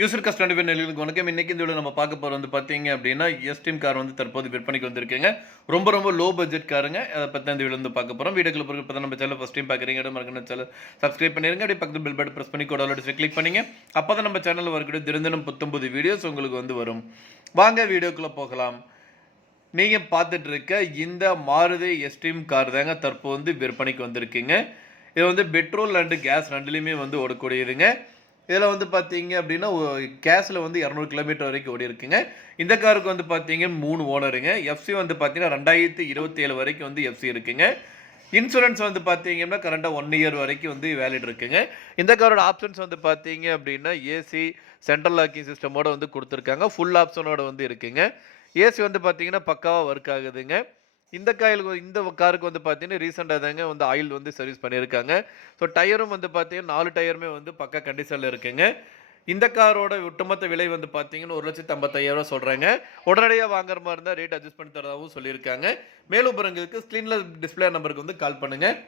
User customer ரெண்டு வணக்கம். இன்னைக்கு இந்த நம்ம பார்க்க போகிற வந்து பார்த்தீங்க அப்படின்னா எஸ்டிம் கார் வந்து தற்போது விற்பனைக்கு வந்திருக்குங்க. ரொம்ப ரொம்ப லோ பட்ஜெட் காருங்க. அதை பற்றி இந்த வீடியோ வந்து பார்க்க போகிறோம் வீடியோக்குள்ள பிறகு இப்போ நம்ம சேனல் ஃபஸ்ட் டைம் பார்க்குறீங்க. இடம் மறக்கணும் சேனல் சப்ஸ்கிரைப் பண்ணிருங்க. அப்படியே பக்கத்து பில் பட்டன் ப்ரெஸ் பண்ணி கூட ஆல்ரெடி கிளிக் பண்ணிங்க. அப்போ தான் நம்ம சேனலில் வரக்கூடிய தினந்தினம் புத்தொம்பது வீடியோஸ் உங்களுக்கு வந்து வரும். வாங்க வீடியோக்குள்ளே போகலாம். நீங்கள் பார்த்துட்டு இருக்க இந்த மாருதி எஸ்டிம் கார் தாங்க தற்போது வந்து விற்பனைக்கு வந்திருக்குங்க. இது வந்து பெட்ரோல் அண்டு கேஸ் ரெண்டுலேயுமே வந்து ஓடக்கூடியதுங்க. இதில் வந்து பார்த்தீங்க அப்படின்னா கேஸில் வந்து இரநூறு கிலோமீட்டர் வரைக்கும் ஓடி இருக்குங்க. இந்த காருக்கு வந்து பார்த்தீங்க மூணு ஓனருங்க. எஃப்சி வந்து பார்த்தீங்கன்னா ரெண்டாயிரத்தி இருபத்தேழு வரைக்கும் வந்து எஃப்சி இருக்குங்க. இன்சூரன்ஸ் வந்து பார்த்தீங்கன்னா கரண்ட்டாக ஒன் இயர் வரைக்கும் வந்து வேலிட் இருக்குங்க. இந்த காரோட ஆப்ஷன்ஸ் வந்து பார்த்தீங்க அப்படின்னா ஏசி சென்ட்ரல் லாக்கிங் சிஸ்டமோட வந்து கொடுத்துருக்காங்க. ஃபுல் ஆப்ஷனோட வந்து இருக்குங்க. ஏசி வந்து பார்த்தீங்கன்னா பக்காவாக ஒர்க் ஆகுதுங்க. இந்த காயிலுக்கு இந்த காருக்கு வந்து பார்த்தீங்கன்னா ரீசெண்டாக தாங்க வந்து ஆயில் வந்து சர்வீஸ் பண்ணியிருக்காங்க. ஸோ டயரும் வந்து பார்த்தீங்கன்னா நாலு டயருமே வந்து பக்கா கண்டிஷனில் இருக்குங்க. இந்த காரோட ஒட்டுமொத்த விலை வந்து பார்த்தீங்கன்னா ஒரு லட்சத்து ஐம்பத்தாயிரம் சொல்கிறாங்க உடனடியாக வாங்குற மாதிரி இருந்தால் ரேட் அட்ஜஸ்ட் பண்ணி தரதாகவும் சொல்லியிருக்காங்க. மேலும் பிறங்களுக்கு ஸ்க்ரீனில் டிஸ்பிளே நம்பருக்கு வந்து கால் பண்ணுங்கள்